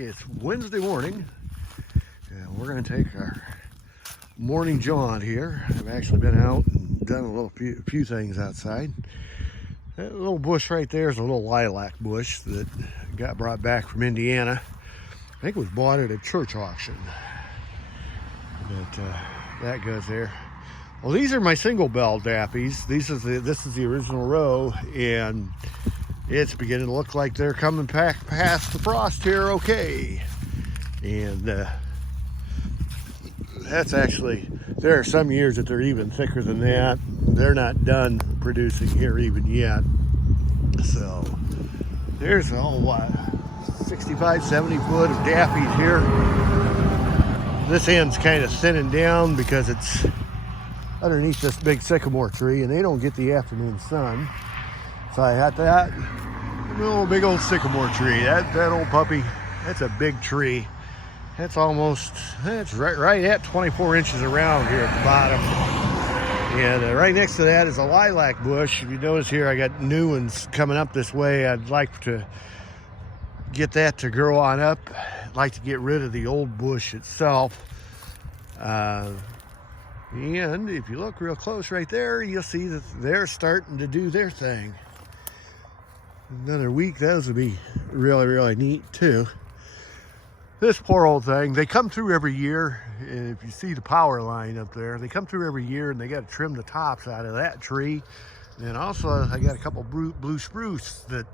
It's Wednesday morning, and we're going to take our morning jaunt here. I've actually been out and done a few things outside. That little bush right there is a little lilac bush that got brought back from Indiana. I think it was bought at a church auction, but that goes there. Well, these are my single bell dappies. This is the original row, and it's beginning to look like they're coming back past the frost here okay. And that's actually, there are some years that they're even thicker than that. They're not done producing here even yet. So there's 65, 70 foot of dappies here. This end's kind of thinning down because it's underneath this big sycamore tree and they don't get the afternoon sun. So I had that little big old sycamore tree. That old puppy, that's a big tree. That's right at 24 inches around here at the bottom. And right next to that is a lilac bush. If you notice here, I got new ones coming up this way. I'd like to get that to grow on up. I'd like to get rid of the old bush itself. And if you look real close right there, you'll see that they're starting to do their thing. Another week, those would be really, really neat too. This poor old thing, they come through every year. And if you see the power line up there, they come through every year and they got to trim the tops out of that tree. And also, I got a couple blue spruce that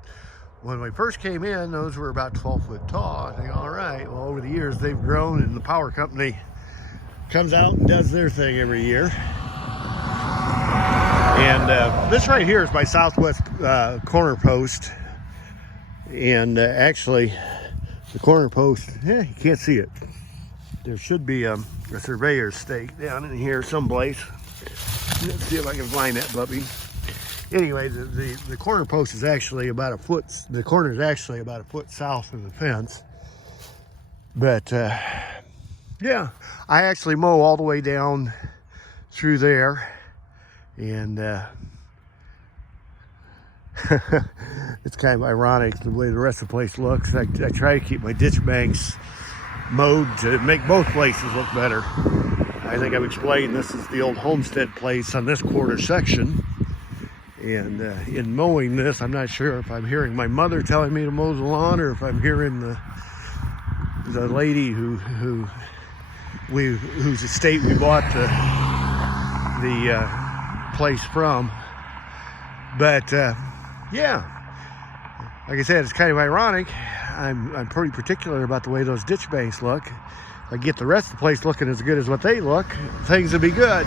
when we first came in, those were about 12 foot tall. I think, all right, well, over the years, they've grown and the power company comes out and does their thing every year. And this right here is my southwest corner post. And actually, the corner post, you can't see it. There should be a surveyor's stake down in here someplace. Let's see if I can find that puppy. Anyway, the corner post is actually about a foot. The corner is actually about a foot south of the fence. But yeah, I actually mow all the way down through there, and it's kind of ironic the way the rest of the place looks. I try to keep my ditch banks mowed to make both places look better. I think I've explained this is the old homestead place on this quarter section. And in mowing this, I'm not sure if I'm hearing my mother telling me to mow the lawn or if I'm hearing the lady whose estate we bought the place from. But yeah, like I said, it's kind of ironic. I'm pretty particular about the way those ditch banks look. If I get the rest of the place looking as good as what they look, things will be good.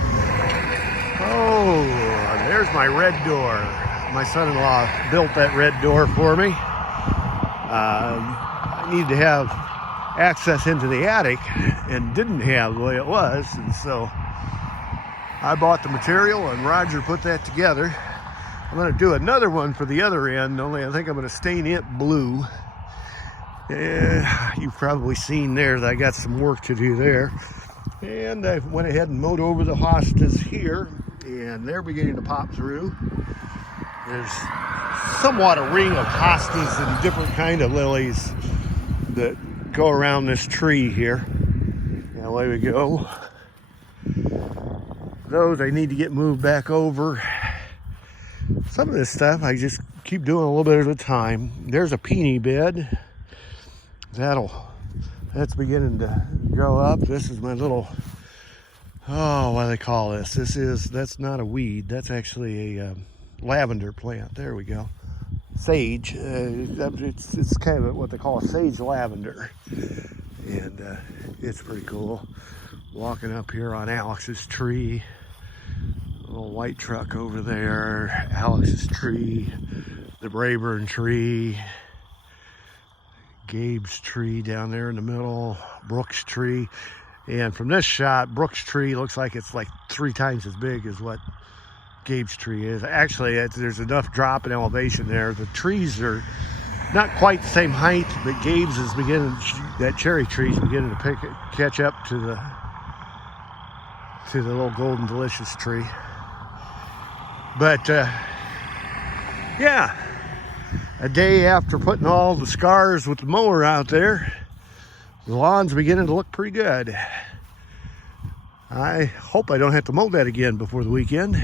Oh, there's my red door. My son-in-law built that red door for me. I need to have access into the attic and didn't have the way it was, and so I bought the material and Roger put that together. I'm going to do another one for the other end, only I think I'm going to stain it blue. You've probably seen there that I got some work to do there. And I went ahead and mowed over the hostas here, and they're beginning to pop through. There's somewhat a ring of hostas and different kind of lilies that go around this tree here. And away we go. Those I need to get moved back over. Some of this stuff I just keep doing a little bit at a time. There's a peony bed. That's beginning to grow up. This is my little, what do they call this? That's not a weed. That's actually a lavender plant. There we go. Sage. It's kind of what they call a sage lavender. And it's pretty cool. Walking up here on Alex's tree. A little white truck over there. Alex's tree. The Brayburn tree. Gabe's tree down there in the middle, Brooks tree. And from this shot, Brooks tree looks like it's like 3 times as big as what Gabe's tree is. Actually, there's enough drop in elevation there. The trees are not quite the same height, but Gabe's is beginning, that cherry tree is beginning to catch up to the little Golden Delicious tree. But yeah, a day after putting all the scars with the mower out there, The lawn's beginning to look pretty good. I hope I don't have to mow that again before the weekend.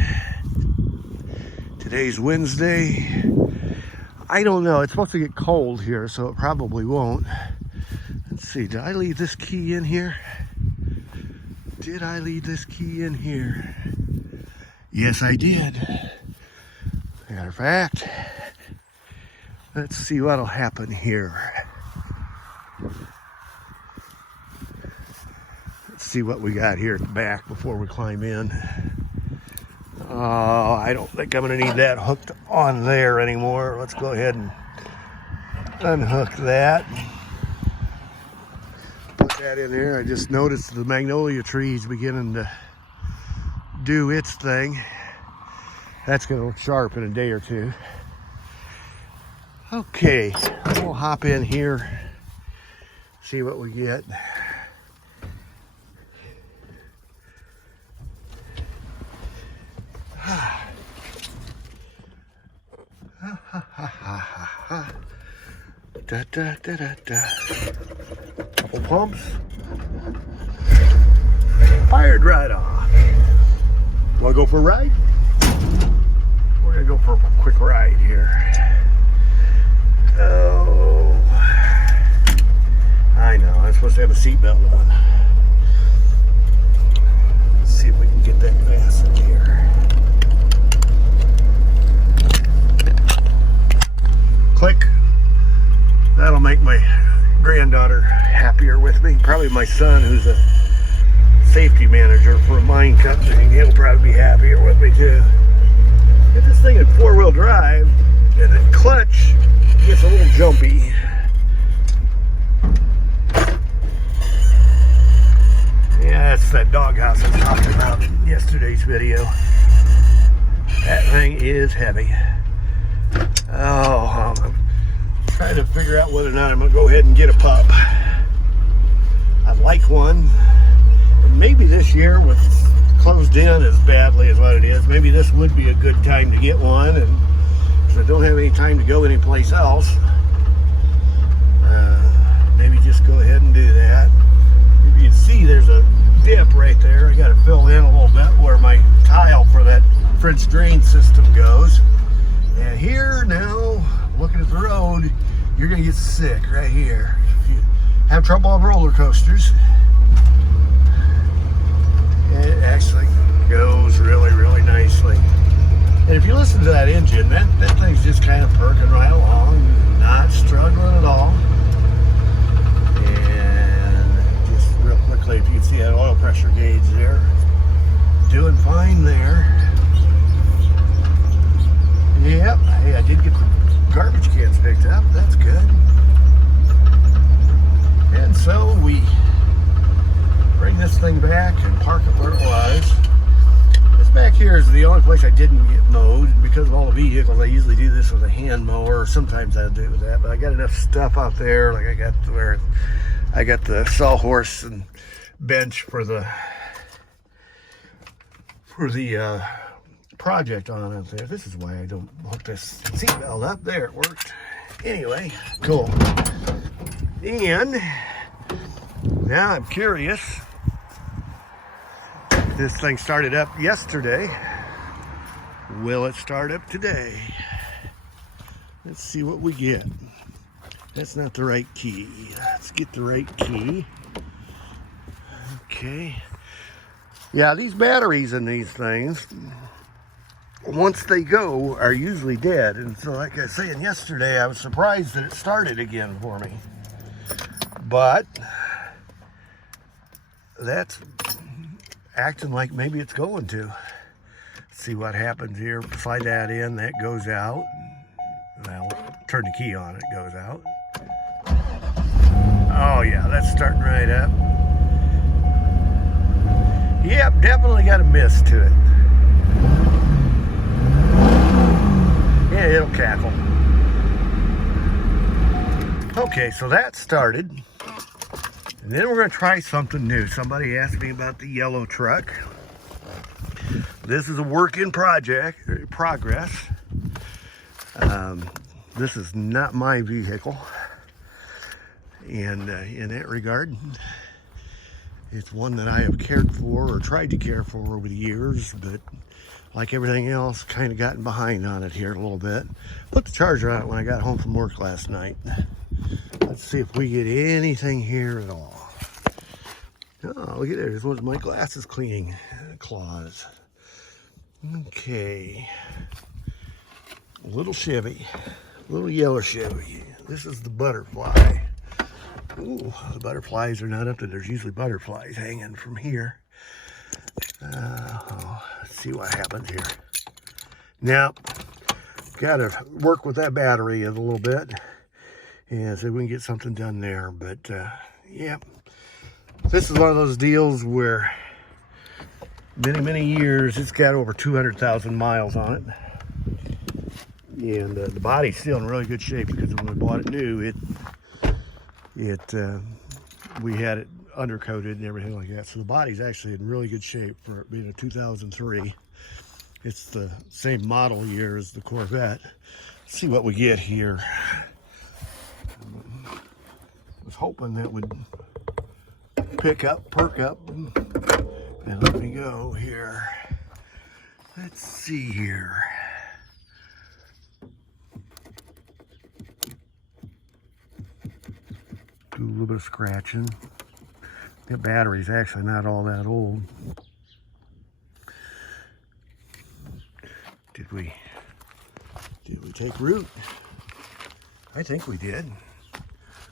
Today's Wednesday. I don't know. It's supposed to get cold here, so it probably won't. Let's see. Did I leave this key in here? Did I leave this key in here? Yes, I did. Matter of fact, let's see what'll happen here. Let's see what we got here at the back before we climb in. Oh, I don't think I'm going to need that hooked on there anymore. Let's go ahead and unhook that. Put that in there. I just noticed the magnolia tree's beginning to do its thing. That's going to look sharp in a day or two. Okay, we'll hop in here, see what we get. Da, da, da, da, da. Couple pumps. Fired right off. Want to go for a ride? We're going to go for a quick ride here. Oh, I know. I'm supposed to have a seatbelt on. Let's see if we can get that glass in here. Click. That'll make my granddaughter happier with me. Probably my son, who's a safety manager for a mine company. He'll probably be happier with me too. Get this thing in four-wheel drive, and the clutch gets a little jumpy. Yeah, that's that doghouse I was talking about in yesterday's video. That thing is heavy. Oh, I'm trying to figure out whether or not I'm going to go ahead and get a pup. I'd like one. And maybe this year, with closed in as badly as what it is, maybe this would be a good time to get one. And because I don't have any time to go anyplace else, maybe just go ahead and do that. If you can see, there's a dip right there. I got to fill in a little bit where my tile for that French drain system goes. And here now, looking at the road, you're going to get sick right here. If you have trouble on roller coasters, it actually goes really, really nicely. And if you listen to that engine, that thing's just kind of perking right along, not struggling at all. And just real quickly, if you can see that oil pressure gauge there, doing fine there. Yep, hey, I did get the garbage cans picked up. That's good. And so we bring this thing back and park it where it was. This back here is the only place I didn't get mowed because of all the vehicles. I usually do this with a hand mower. Sometimes I do it with that, but I got enough stuff out there. Like I got the sawhorse and bench for the project on out there. This is why I don't hook this seatbelt up. There, it worked. Anyway, cool. And now I'm curious. This thing started up yesterday. Will it start up today? Let's see what we get. That's not the right key. Let's get the right key. Okay. Yeah, these batteries in these things, once they go, are usually dead. And so like I was saying yesterday, I was surprised that it started again for me. But that's acting like maybe it's going to. Let's see what happens here. Slide that in, that goes out. Well, turn the key on, it goes out. Oh yeah, that's starting right up. Yep, definitely got a miss to it. Yeah, it'll cackle. Okay, so that started. And then we're going to try something new. Somebody asked me about the yellow truck. This is a work in progress. This is not my vehicle. And in that regard, it's one that I have cared for or tried to care for over the years, but like everything else, kind of gotten behind on it here a little bit. Put the charger on it when I got home from work last night. Let's see if we get anything here at all. Oh, look at there. There's one of my glasses cleaning claws. Okay. Little Chevy. Little yellow Chevy. This is the butterfly. Ooh, the butterflies are not up there. There's usually butterflies hanging from here. Let's see what happens here. Now, got to work with that battery a little bit and see if we can get something done there. But, yeah, this is one of those deals where many years, it's got over 200,000 miles on it. And the body's still in really good shape because when we bought it new, we had it undercoated and everything like that. So the body's actually in really good shape for it being a 2003. It's the same model year as the Corvette. Let's see what we get here. I was hoping that would perk up, and let me go here. Let's see here. Do a little bit of scratching. That battery's actually not all that old. Did we take root? I think we did.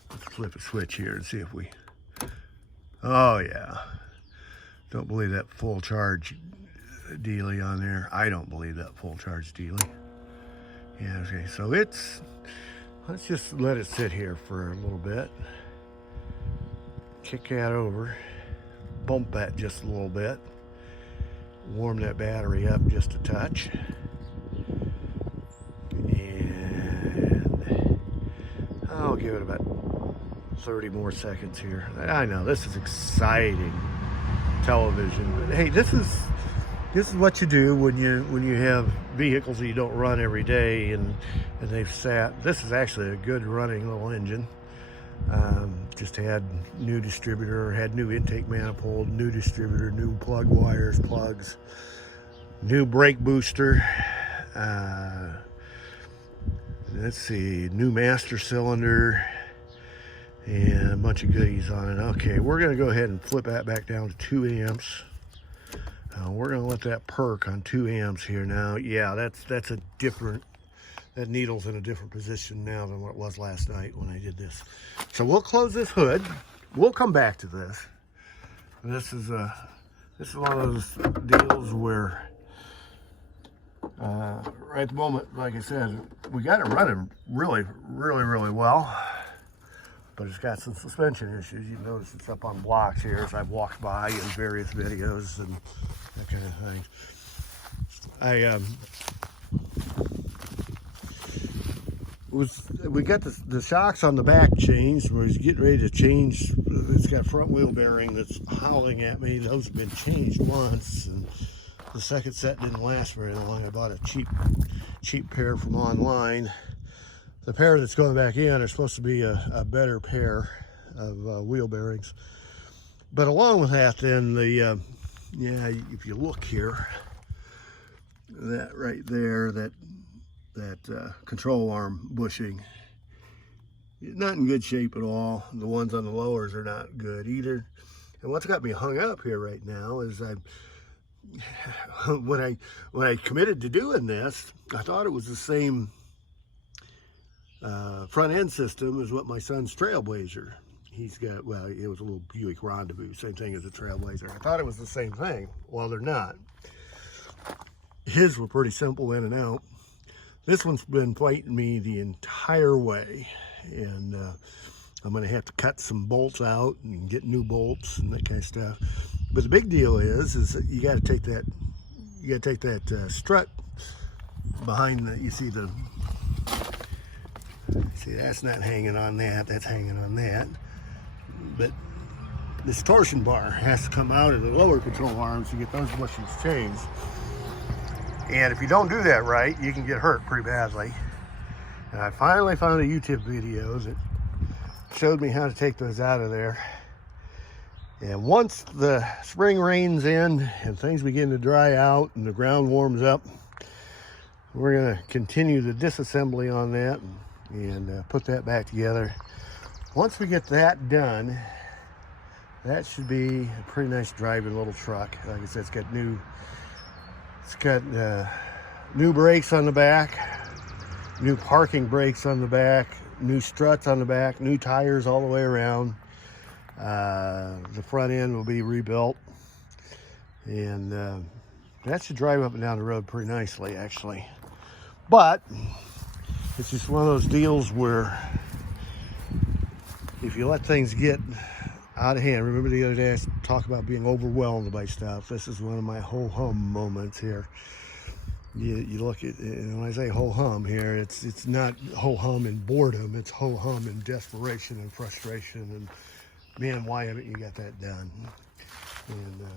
Let's flip a switch here and see if we... Oh yeah. Don't believe that full charge dealie on there. I don't believe that full charge dealie. Yeah, okay, so let's just let it sit here for a little bit. Kick that over, bump that just a little bit, warm that battery up just a touch, and I'll give it about 30 more seconds here. I know this is exciting television, but hey, this is what you do when you have vehicles that you don't run every day and they've sat. This is actually a good running little engine. Just had new distributor, had new intake manifold, new distributor, new plug wires, plugs, new brake booster. Let's see, new master cylinder, and a bunch of goodies on it. Okay, we're going to go ahead and flip that back down to 2 amps. We're going to let that perk on 2 amps here now. Yeah, that's a different... That needle's in a different position now than what it was last night when I did this. So we'll close this hood. We'll come back to this. This is one of those deals where right at the moment, like I said, we got it running really well, but it's got some suspension issues. You notice it's up on blocks here as I've walked by in various videos and that kind of thing. We got the shocks on the back changed. We was getting ready to change. It's got a front wheel bearing that's howling at me. Those have been changed once, and the second set didn't last very long. I bought a cheap pair from online. The pair that's going back in are supposed to be a better pair of wheel bearings. But along with that, then yeah, if you look here, that right there, that control arm bushing, not in good shape at all. The ones on the lowers are not good either. And what's got me hung up here right now is when I committed to doing this, I thought it was the same front end system as what my son's Trailblazer. He's got, well, it was a little Buick Rendezvous, same thing as a Trailblazer. I thought it was the same thing. Well, they're not. His were pretty simple in and out. This one's been fighting me the entire way, and I'm going to have to cut some bolts out and get new bolts and that kind of stuff. But the big deal is that you got to take that strut behind the. You see that's not hanging on that. That's hanging on that. But this torsion bar has to come out of the lower control arms to get those bushings changed. And if you don't do that right, you can get hurt pretty badly. And I finally found a YouTube video that showed me how to take those out of there. And once the spring rains in and things begin to dry out and the ground warms up, we're going to continue the disassembly on that and put that back together. Once we get that done, that should be a pretty nice driving little truck. Like I said, it's got new brakes on the back, new parking brakes on the back, new struts on the back, new tires all the way around. The front end will be rebuilt, and that should drive up and down the road pretty nicely, actually. But it's just one of those deals where if you let things get out of hand, remember the other day I talked about being overwhelmed by stuff. This is one of my ho-hum moments here. You look at, and when I say ho-hum here, it's not ho-hum in boredom, it's ho-hum in desperation and frustration and, man, why haven't you got that done? And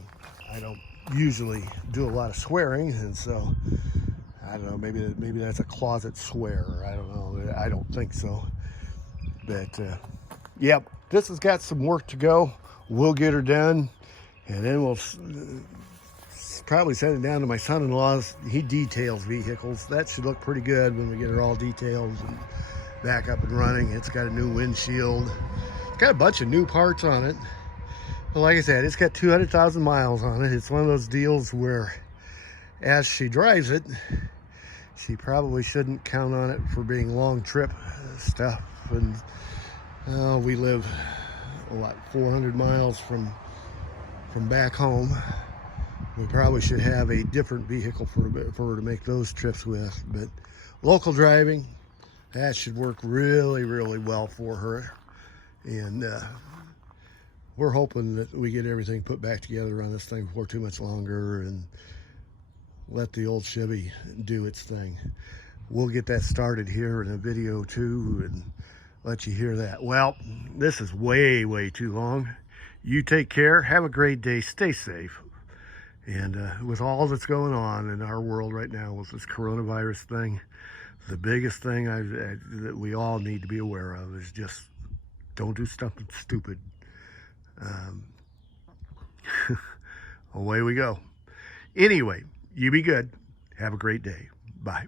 I don't usually do a lot of swearing, and so I don't know, maybe that's a closet swear. I don't know. I don't think so. But yep, this has got some work to go. We'll get her done, and then we'll probably send it down to my son-in-law's. He details vehicles. That should look pretty good when we get her all detailed and back up and running. It's got a new windshield. It's got a bunch of new parts on it. But like I said, it's got 200,000 miles on it. It's one of those deals where as she drives it, she probably shouldn't count on it for being long trip stuff. And we live, 400 miles from back home. We probably should have a different vehicle for her to make those trips with. But local driving, that should work really, really well for her. And we're hoping that we get everything put back together on this thing before too much longer and let the old Chevy do its thing. We'll get that started here in a video too and let you hear that. Well, this is way, way too long. You take care. Have a great day. Stay safe. And with all that's going on in our world right now with this coronavirus thing, the biggest thing that we all need to be aware of is just don't do something stupid. Away we go. Anyway, you be good. Have a great day. Bye.